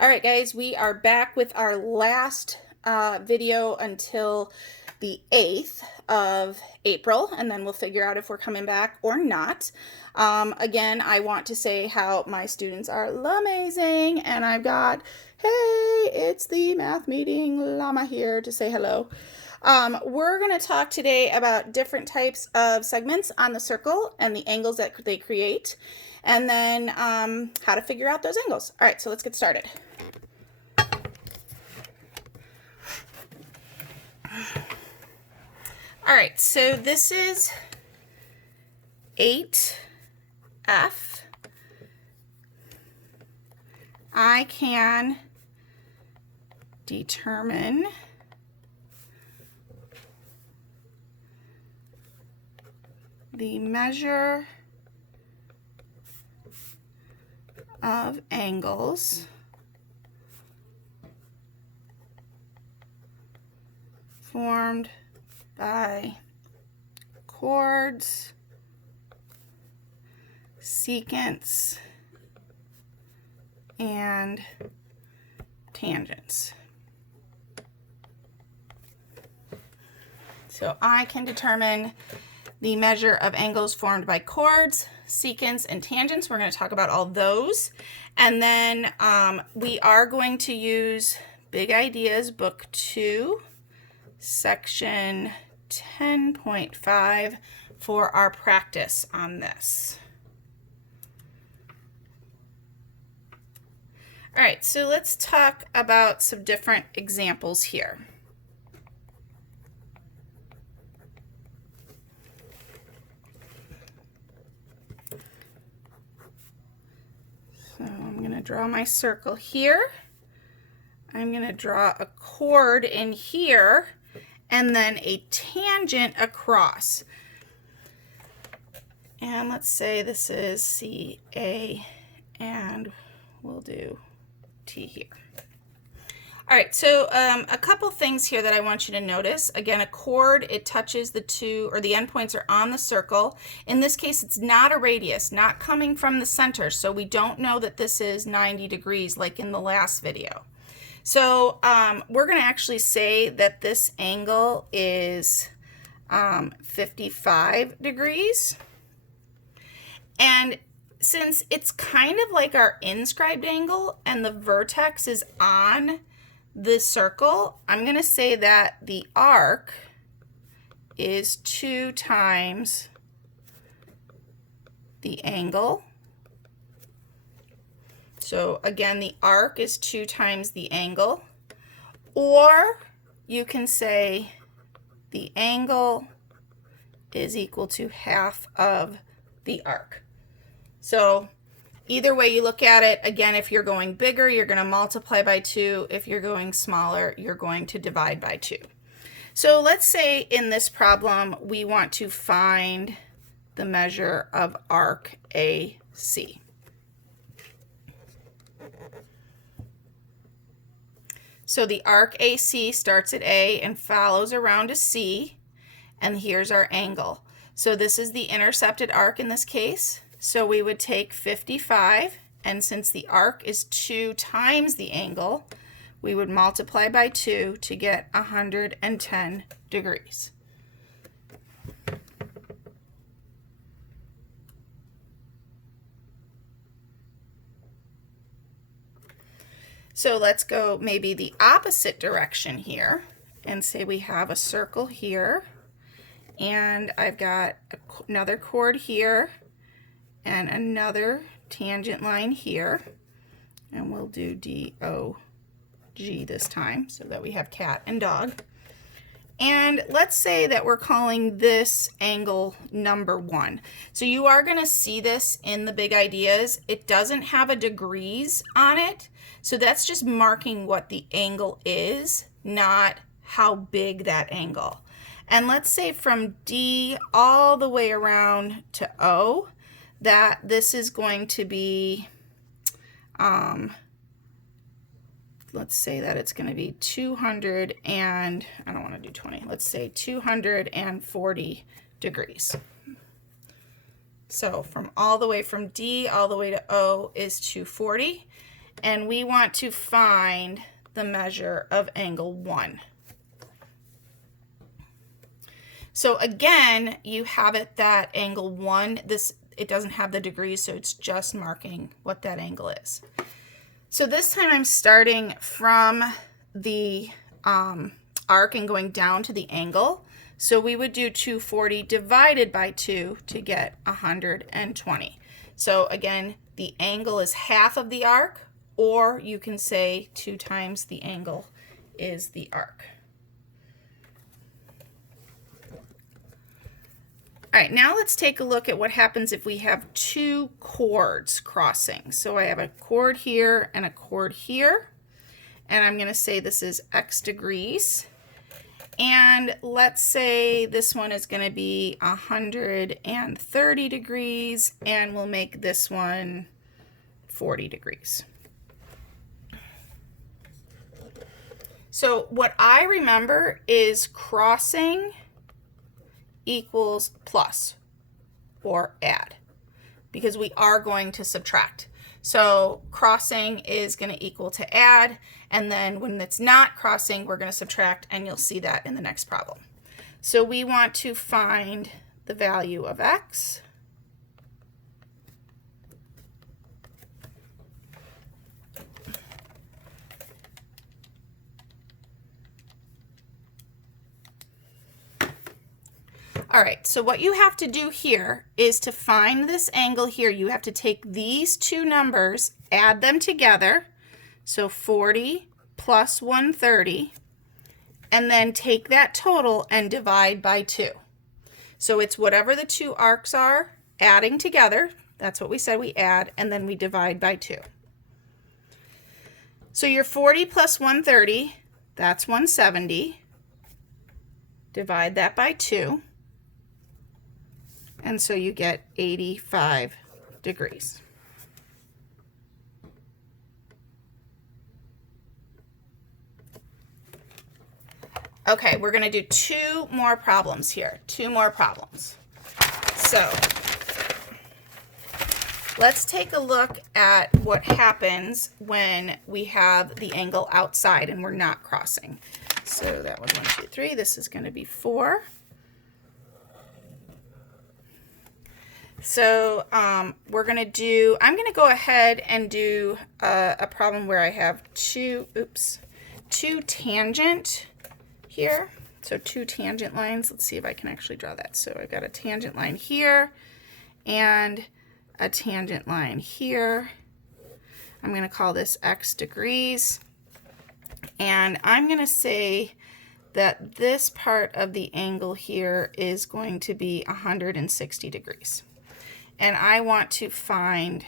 All right, guys, we are back with our last video until the 8th of April, and then we'll figure out if we're coming back or not. Again, I want to say how my students are amazing, and I've got, hey, it's the math meeting llama here to say hello. We're going to talk today about different types of segments on the circle and the angles that they create, and then how to figure out those angles. All right, so let's get started. All right, so this is 8F. I can determine the measure of angles formed by chords, secants, and tangents. So I can determine the measure of angles formed by chords, secants, and tangents. We're going to talk about all those. And then we are going to use Big Ideas, Book 2, Section 10.5 for our practice on this. All right, so let's talk about some different examples here. So I'm going to draw my circle here. I'm going to draw a chord in here and then a tangent across. And let's say this is CA, and we'll do T here. All right, so a couple things here that I want you to notice. Again, a chord, it touches the two, or the endpoints are on the circle. In this case, it's not a radius, not coming from the center, so we don't know that this is 90 degrees like in the last video. So we're going to actually say that this angle is 55 degrees. And since it's kind of like our inscribed angle and the vertex is on the circle, I'm going to say that the arc is 2 times the angle. So again, the arc is 2 times the angle, or you can say the angle is equal to half of the arc. So either way you look at it, again, if you're going bigger, you're going to multiply by 2. If you're going smaller, you're going to divide by 2. So let's say in this problem, we want to find the measure of arc AC. So the arc AC starts at A and follows around to C, and here's our angle. So this is the intercepted arc in this case. So we would take 55, and since the arc is 2 times the angle, we would multiply by 2 to get 110 degrees. So let's go maybe the opposite direction here and say we have a circle here, and I've got another chord here and another tangent line here, and we'll do DOG this time so that we have cat and dog. And let's say that we're calling this angle number 1. So you are going to see this in the Big Ideas. It doesn't have a degrees on it, so that's just marking what the angle is, not how big that angle. And let's say from D all the way around to O, that this is going to be, let's say that it's going to be 200 and, I don't want to do 20, let's say 240 degrees. So from all the way from D all the way to O is 240. and we want to find the measure of angle 1. So again, you have it that angle 1, it doesn't have the degrees, so it's just marking what that angle is. So this time I'm starting from the arc and going down to the angle. So we would do 240 divided by 2 to get 120. So again, the angle is half of the arc, or you can say 2 times the angle is the arc. All right, now let's take a look at what happens if we have 2 chords crossing. So I have a chord here and a chord here, and I'm going to say this is x degrees. And let's say this one is going to be 130 degrees, and we'll make this one 40 degrees. So what I remember is crossing equals plus or add, because we are going to subtract. So crossing is going to equal to add, and then when it's not crossing, we're going to subtract, and you'll see that in the next problem. So we want to find the value of x. All right, so what you have to do here is to find this angle here, you have to take these two numbers, add them together, so 40 plus 130, and then take that total and divide by 2. So it's whatever the two arcs are, adding together, that's what we said, we add, and then we divide by 2. So your 40 plus 130, that's 170, divide that by 2. And so you get 85 degrees. Okay, we're going to do 2 more problems here. 2 more problems. So let's take a look at what happens when we have the angle outside and we're not crossing. So that was 1, 2, 3. This is going to be 4. So we're going to do, I'm going to go ahead and do a problem where I have two tangent here. So 2 tangent lines. Let's see if I can actually draw that. So I've got a tangent line here and a tangent line here. I'm going to call this x degrees. And I'm going to say that this part of the angle here is going to be 160 degrees. And I want to find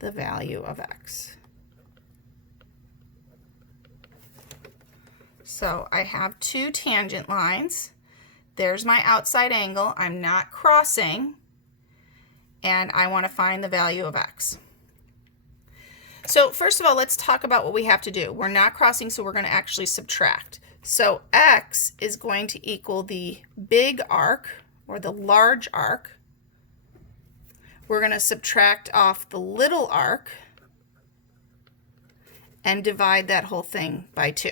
the value of x. So I have 2 tangent lines. There's my outside angle. I'm not crossing. And I want to find the value of x. So first of all, let's talk about what we have to do. We're not crossing, so we're going to actually subtract. So x is going to equal the big arc, or the large arc. We're going to subtract off the little arc and divide that whole thing by 2.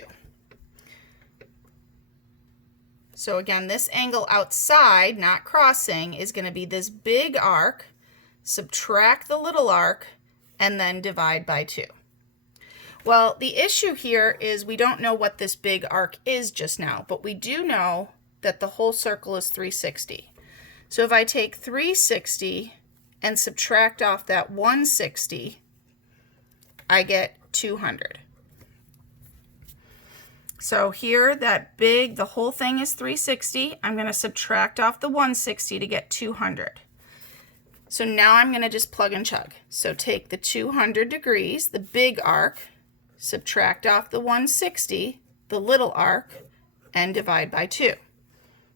So again, this angle outside, not crossing, is going to be this big arc, subtract the little arc, and then divide by 2. Well, the issue here is we don't know what this big arc is just now, but we do know that the whole circle is 360. So if I take 360 and subtract off that 160, I get 200. So here, the whole thing is 360. I'm going to subtract off the 160 to get 200. So now I'm going to just plug and chug. So take the 200 degrees, the big arc, subtract off the 160, the little arc, and divide by 2.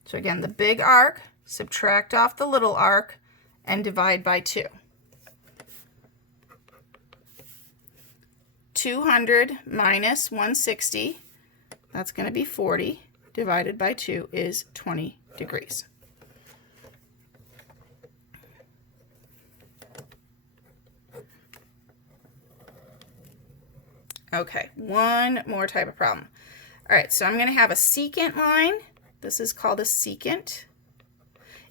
So again, the big arc, subtract off the little arc, and divide by 2. 200 minus 160, that's going to be 40, divided by 2 is 20 degrees. Okay, one more type of problem. All right, so I'm going to have a secant line. This is called a secant.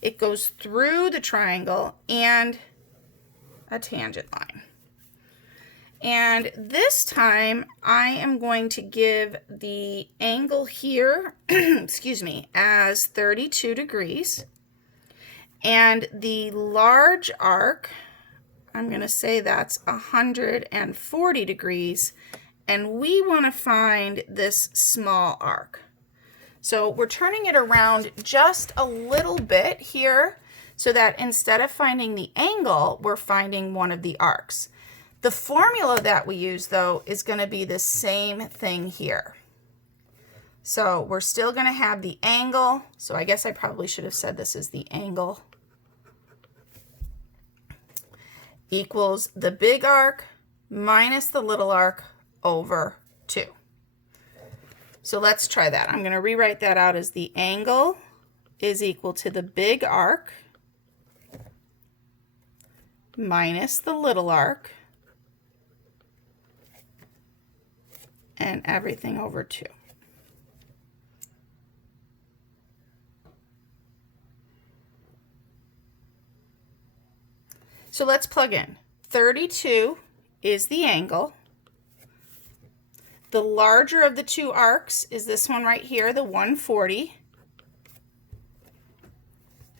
It goes through the triangle and a tangent line. And this time I am going to give the angle here, excuse me, as 32 degrees. And the large arc, I'm going to say that's 140 degrees. And we want to find this small arc. So we're turning it around just a little bit here so that instead of finding the angle, we're finding one of the arcs. The formula that we use, though, is going to be the same thing here. So we're still going to have the angle. So I guess I probably should have said this is the angle equals the big arc minus the little arc over 2. So let's try that. I'm going to rewrite that out as the angle is equal to the big arc minus the little arc and everything over 2. So let's plug in. 32 is the angle. The larger of the two arcs is this one right here, the 140.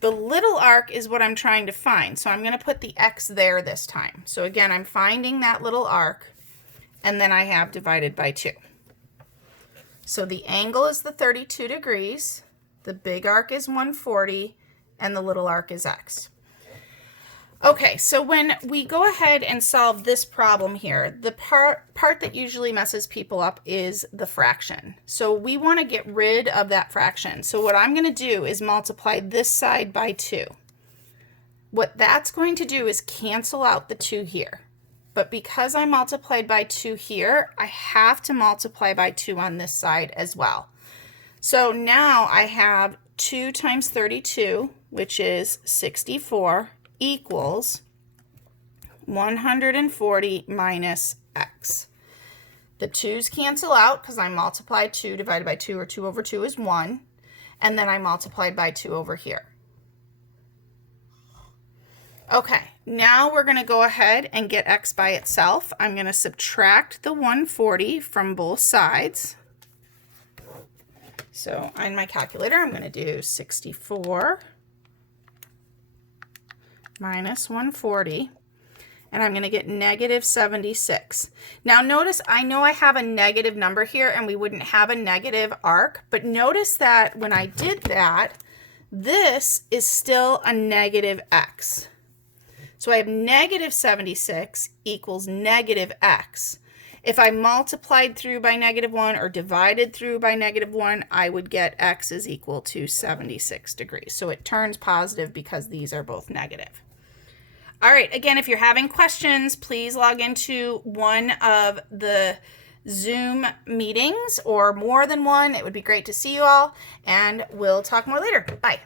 The little arc is what I'm trying to find, so I'm going to put the X there this time. So again, I'm finding that little arc, and then I have divided by 2. So the angle is the 32 degrees, the big arc is 140, and the little arc is X. Okay, so when we go ahead and solve this problem here, the part that usually messes people up is the fraction. So we want to get rid of that fraction. So what I'm going to do is multiply this side by 2. What that's going to do is cancel out the 2 here. But because I multiplied by 2 here, I have to multiply by 2 on this side as well. So now I have 2 times 32, which is 64, equals 140 minus X. The 2's cancel out because I multiplied 2 divided by 2, or 2 over 2 is 1. And then I multiplied by 2 over here. Okay, now we're going to go ahead and get X by itself. I'm going to subtract the 140 from both sides. So on my calculator, I'm going to do 64 minus 140, and I'm going to get negative 76. Now notice, I know I have a negative number here and we wouldn't have a negative arc, but notice that when I did that, this is still a negative X. So I have negative 76 equals negative X. If I multiplied through by -1 or divided through by -1, I would get X is equal to 76 degrees. So it turns positive because these are both negative. All right, again, if you're having questions, please log into one of the Zoom meetings or more than one. It would be great to see you all, and we'll talk more later. Bye.